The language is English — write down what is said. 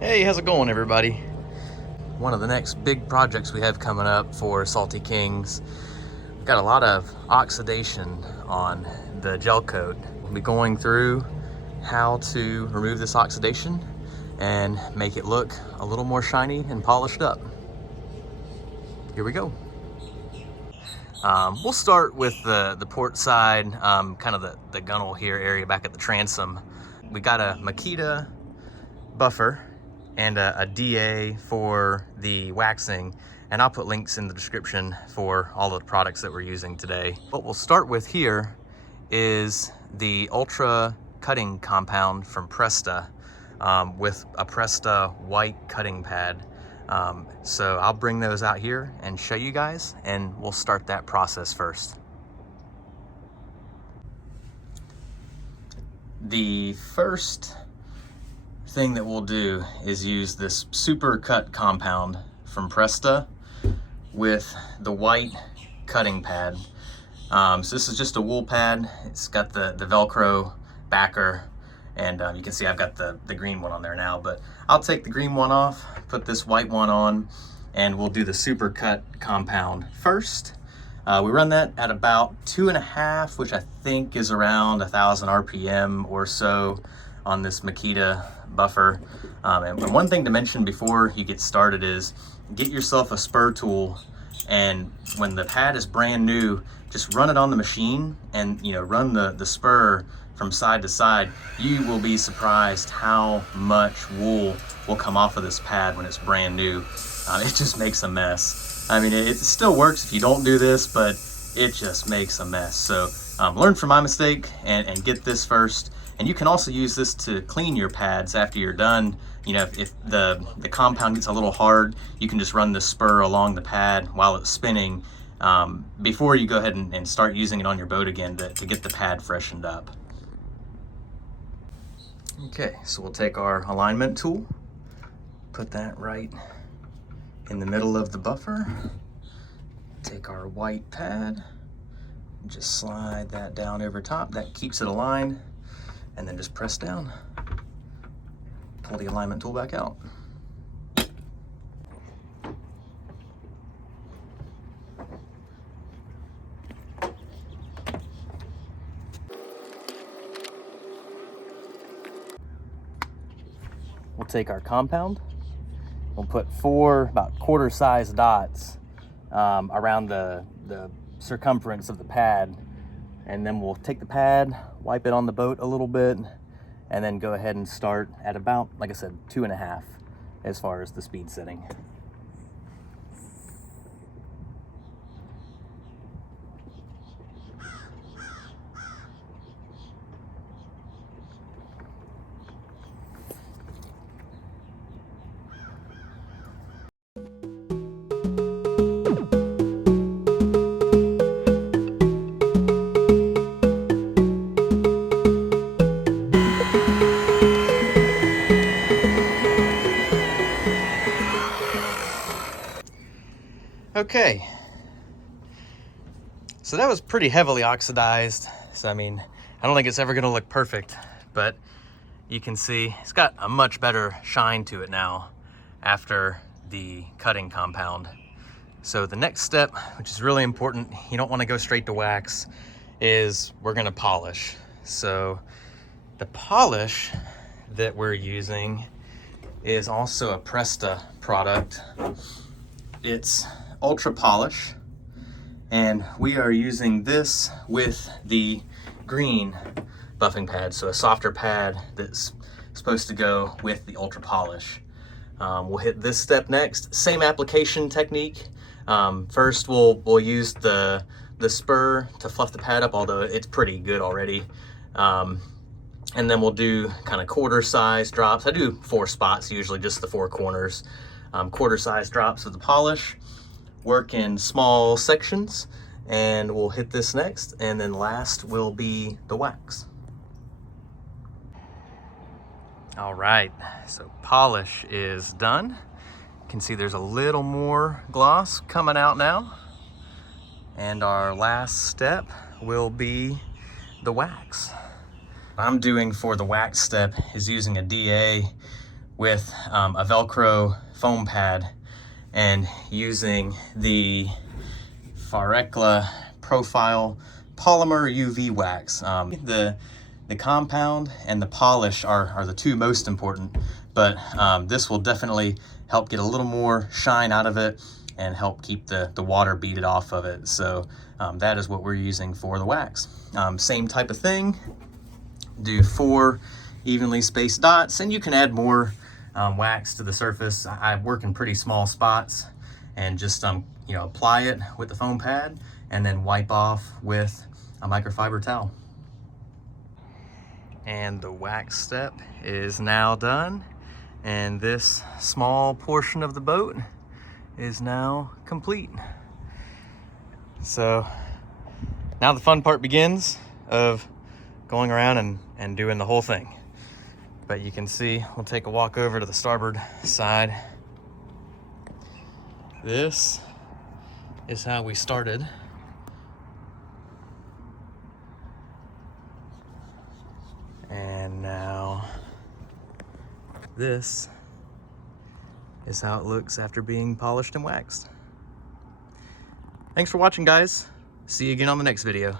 Hey, how's it going, everybody? One of the next big projects we have coming up for Salty Kings, we've got a lot of oxidation on the gel coat. We'll be going through how to remove this oxidation and make it look a little more shiny and polished up. Here we go. We'll start with the port side, kind of the gunnel here area back at the transom. We got a Makita buffer and a DA for the waxing, and I'll put links in the description for all of the products that we're using today. What we'll start with here is the Ultra Cutting Compound from Presta with a Presta white cutting pad. So I'll bring those out here and show you guys, and we'll start that process first. The first thing that we'll do is use this super cut compound from Presta with the white cutting pad. So this is just a wool pad. It's got the Velcro backer, and you can see I've got the green one on there now, but I'll take the green one off, put this white one on, and we'll do the super cut compound first. We run that at about 2.5, which I think is around 1,000 RPM or so on this Makita buffer. And one thing to mention before you get started is get yourself a spur tool, and when the pad is brand new, just run it on the machine and run the spur from side to side. You will be surprised how much wool will come off of this pad when it's brand new. It just makes a mess. I mean, it still works if you don't do this, but it just makes a mess. So learn from my mistake and get this first. And you can also use this to clean your pads after you're done. If the compound gets a little hard, you can just run the spur along the pad while it's spinning before you go ahead and start using it on your boat again to get the pad freshened up. Okay, so we'll take our alignment tool, put that right in the middle of the buffer, take our white pad, just slide that down over top. That keeps it aligned. And then just press down, pull the alignment tool back out. We'll take our compound, we'll put 4 about quarter-size dots around the circumference of the pad, and then we'll take the pad, wipe it on the boat a little bit, and then go ahead and start at about, like I said, 2.5 as far as the speed setting. Okay, so that was pretty heavily oxidized. So I mean, I don't think it's ever gonna look perfect, but you can see it's got a much better shine to it now after the cutting compound. So the next step, which is really important, you don't wanna go straight to wax, is we're gonna polish. So the polish that we're using is also a Presta product. It's Ultra Polish, and we are using this with the green buffing pad, so a softer pad that's supposed to go with the Ultra Polish. We'll hit this step next. Same application technique. First we'll use the spur to fluff the pad up, although it's pretty good already. And then we'll do kind of quarter-size drops. I do 4 spots, usually just the 4 corners. Quarter-size drops of the polish. Work in small sections, and we'll hit this next, and then last will be the wax. All right, so polish is done. You can see there's a little more gloss coming out now, and our last step will be the wax. What I'm doing for the wax step is using a DA with a Velcro foam pad and using the Farecla Polymer UV Wax. The compound and the polish are the two most important, but this will definitely help get a little more shine out of it and help keep the water beaded off of it. So that is what we're using for the wax. Same type of thing, do 4 evenly spaced dots, and you can add more wax to the surface. I work in pretty small spots and just you know, apply it with the foam pad and then wipe off with a microfiber towel. And the wax step is now done, and this small portion of the boat is now complete. So now the fun part begins of going around and doing the whole thing. But you can see, we'll take a walk over to the starboard side. This is how we started. And now this is how it looks after being polished and waxed. Thanks for watching, guys. See you again on the next video.